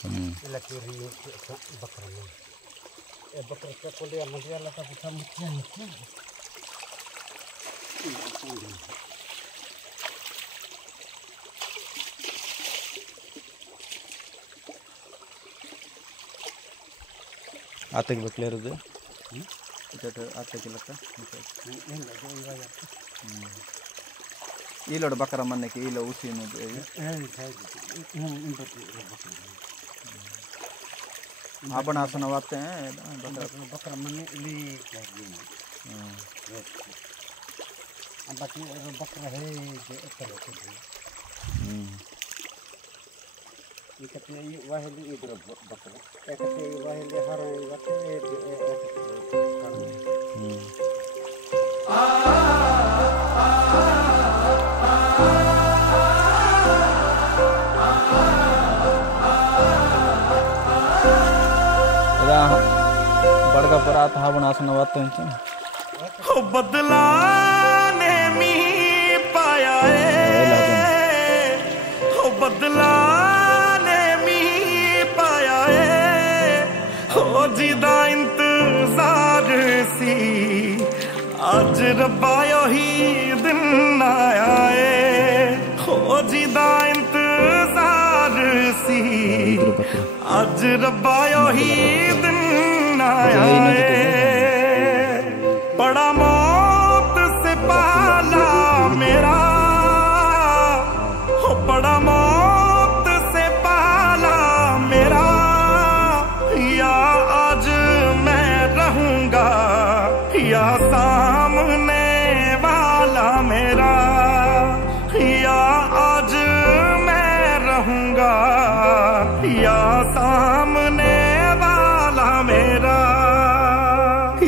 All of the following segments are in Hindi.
Ilakiri bakarnya. Bakar kuliah nanti Allah tak putar mutian. आते के बकले रुदे इधर आते के लगता ये लोड बकरा मरने के ये लो उसी में आपण आसन वाते हैं बकरा मरने ली बाकी बकरा है जो ये कहते हैं वाहली इधर बकरा कहते हैं वाहली हर वक्त बड़का परात हा बना सुनवाते हैं हो बदला ने मी पाया है हो बदला हो जिदा इंतजार सी आज रब्बा ही दिन आया है हो जिदा इंतजार सी आज रब्बा ही दिन आया है बड़ा मौत से पाला मेरा हो बड़ा मौत से पाला मेरा या आज मैं रहूंगा या सामने वाला मेरा या आज मैं रहूंगा या सामने वाला मेरा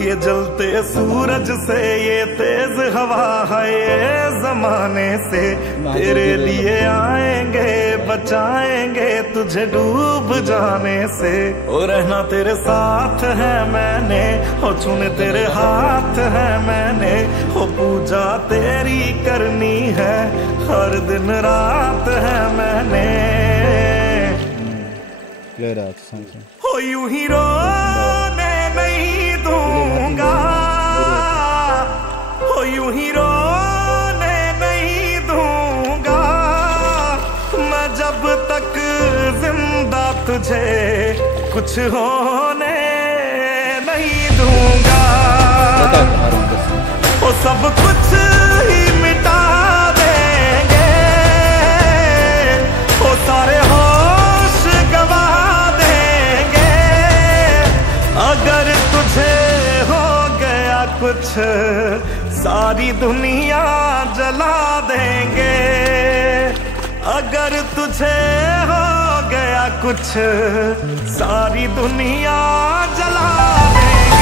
ये जलते सूरज से ये तेज हवा है ये जमाने से तेरे लिए आएंगे बचाएंगे तुझे डूब जाने से ओ रहना तेरे साथ है मैंने हो चुने तेरे हाथ है मैंने हो पूजा तेरी करनी है हर दिन रात है मैंने हो यूं ही रोने नहीं दूंगा हो यूं ही रोने नहीं दूंगा मैं जब तक जिंदा तुझे कुछ होने नहीं दूंगा वो सब कुछ ही मिटा देंगे वो सारे होश गवा देंगे अगर तुझे हो गया कुछ सारी दुनिया जला देंगे अगर तुझे हो गया कुछ सारी दुनिया जला देंगे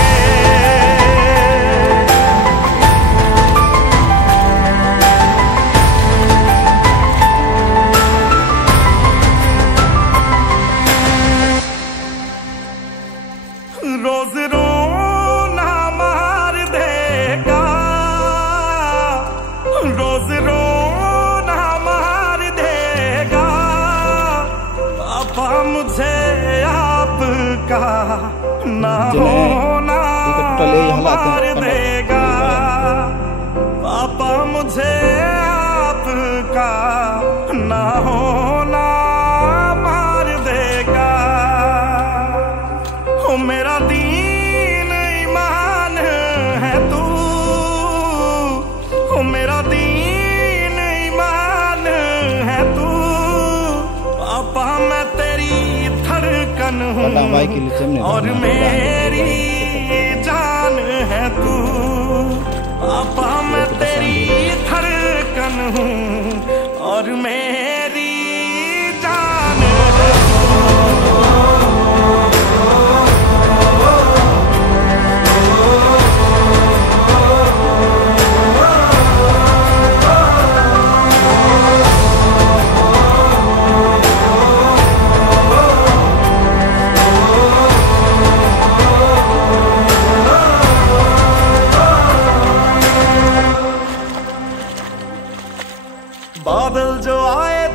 रोज रोना मार देगा रोज रोना मार देगा पापा मुझे आपका ना होना मार देगा पापा मुझे आपका ना होना मार देगा ओ मेरा दीन ईमान है तू ओ मेरा दीन ईमान है तू पापा मैं तेरी धड़कन हूँ और मेरी जान है तू पापा मैं तेरी धड़कन हूँ और मेरी जान है बादल जो आए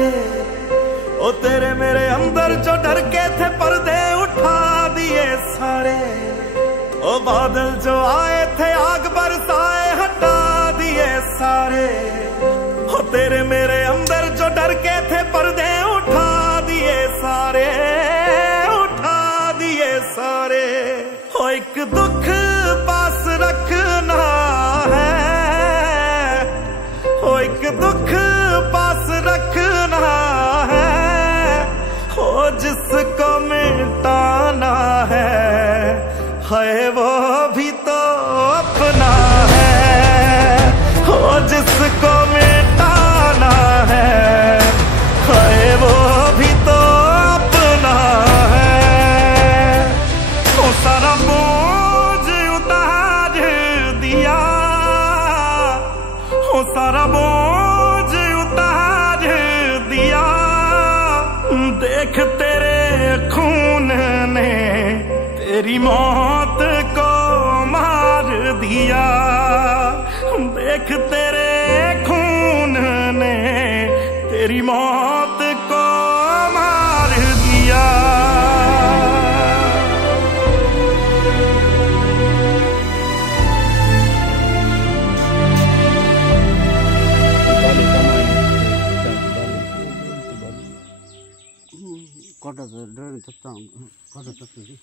सारे। ओ तेरे मेरे अंदर जो डर के थे पर्दे उठा दिए सारे। ओ बादल जो आए थे आग बरसाए हटा दिए सारे। ओ तेरे मेरे अंदर जो डर के थे पर्दे उठा दिए सारे, उठा दिए सारे। ओ एक दुख पास रखना है, ओ एक दुख पास रखना है, ओ जिसको मिटाना है वो भी तो अपना है। ओ जिसको मिटाना है वो भी तो अपना है। ओ सारा बोझ उतार दिया, ओ सारा बोझ उतार दिया। देख तेरे खून ने तेरी मौत को मार दिया। देख तेरे खून ने तेरी मौत को मार दिया।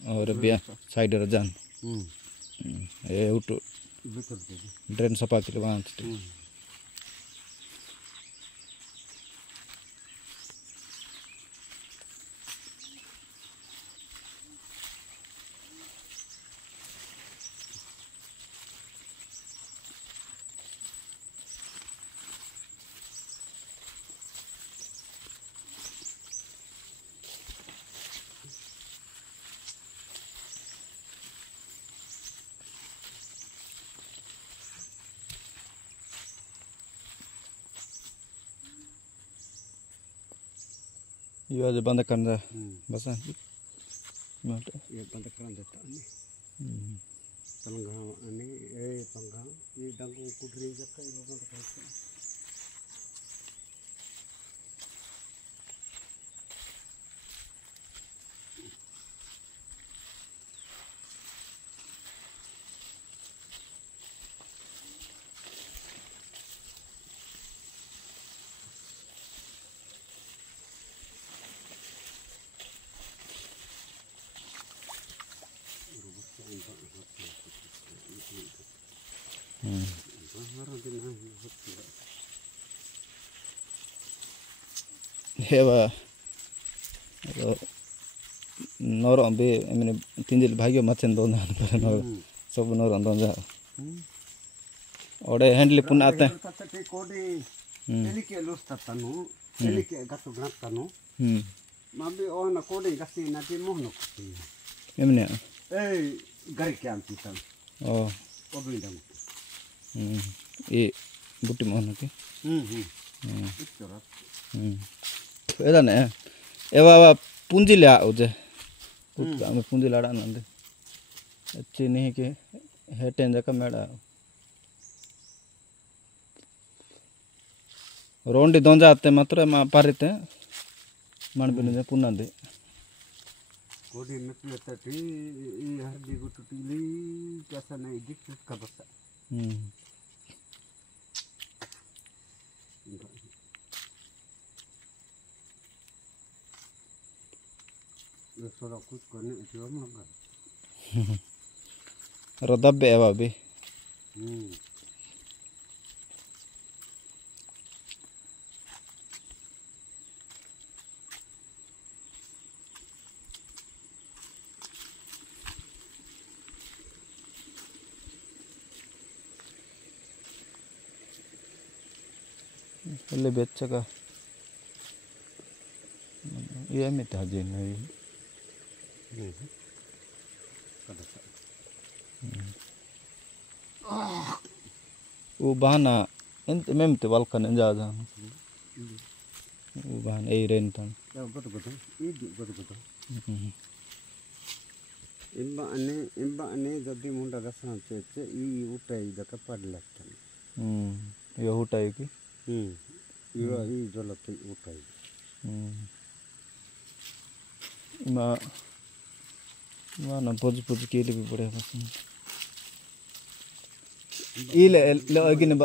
और बिया साइड रे जान ए उठ ड्रेन सफा के वहां ये आज बंद करना बस ये बंद कर देता तलंगा अनि ए तंगा ये डंगो कुटरी जका ये बंद करते। हेवा नौर अम्बे मैंने तीन भाग्य मचन दो सब नौर अंदर और हैंडल पुन आते हैं कोडी एलिके लुस्ता तनु एलिके गतु ग्रात तनु माबी ओना कोडी गसी नाटी मोहनो एमने ए गरी के आंती तन ओ ओबिंदम ए बुट्टी मोहनो के एदा ने एवा पूंजी ले आओ जे हमें पूंजी लाड़ा नंदे अच्छी नहीं के हेटें जका मेड़ा रोंडी दोंजा आते मात्र मा पारिते मन बिने पुन्ना दे कोडी नपीता टी ई हरदी गुटुटीली कैसा नहीं दिख का बसा ये थोड़ा कुछ करने जो मगा रदब एवा भी ले बेच का ये में ताजे नहीं वो बहाना इंत में तो वालकन इंजा जा वो बहाना ए रेन तन इम्बा अने जदी मुंडा रसा चे ई उठाई दका पड़ लगता ये उठाई की ये जलते उठाई mana puji kiri lebih boleh pasang. Ile lagi ni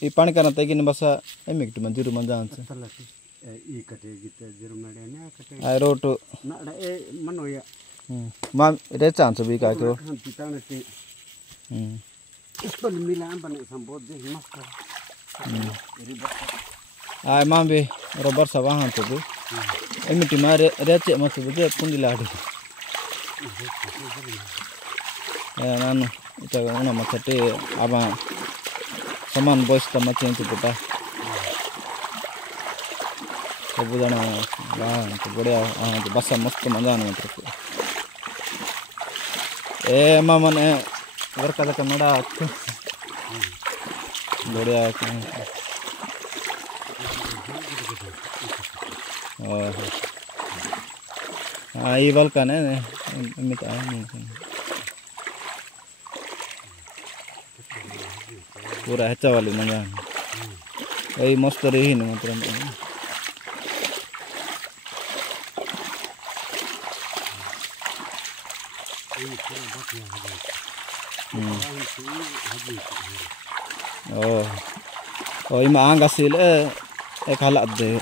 ipan karena tadi ni bahasa emek tu manjuru manjang se. kate gitu jiru medenya kate. Aero tu. Nak ada mano ya. Mam recang sebi kakro. Kita nanti. Ispal milan bane sambod je himaska. Ay mam be robar sawahan tu be. Emek tu mare receh mas tu je pundi ladi. Nanu itu kan nama cete abang saman boys ta macam itu kita सब जना वाह तो बढ़िया हाँ तो बस मस्त मजा आने मतलब मामन वर्क का नड़ा बढ़िया हाँ ये बल का ने मित आए नहीं पूरा हेचा वाली मजा वही मस्त रही नहीं मतलब oh ini angga sil kalah deh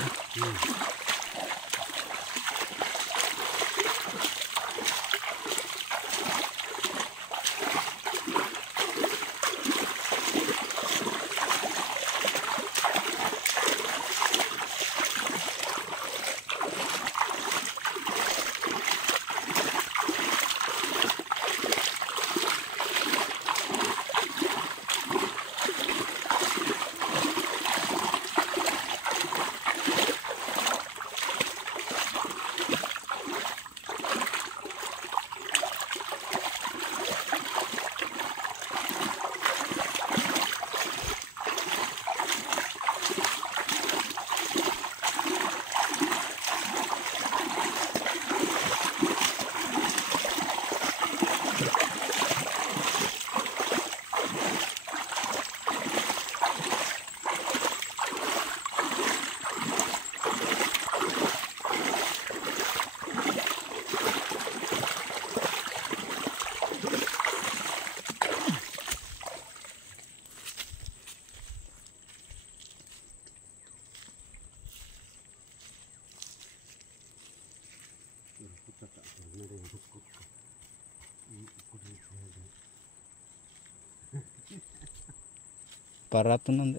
parah tuh nanti.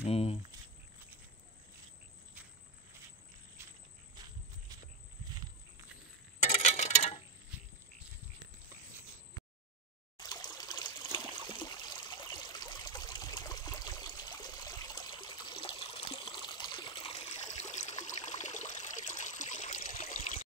Hmm.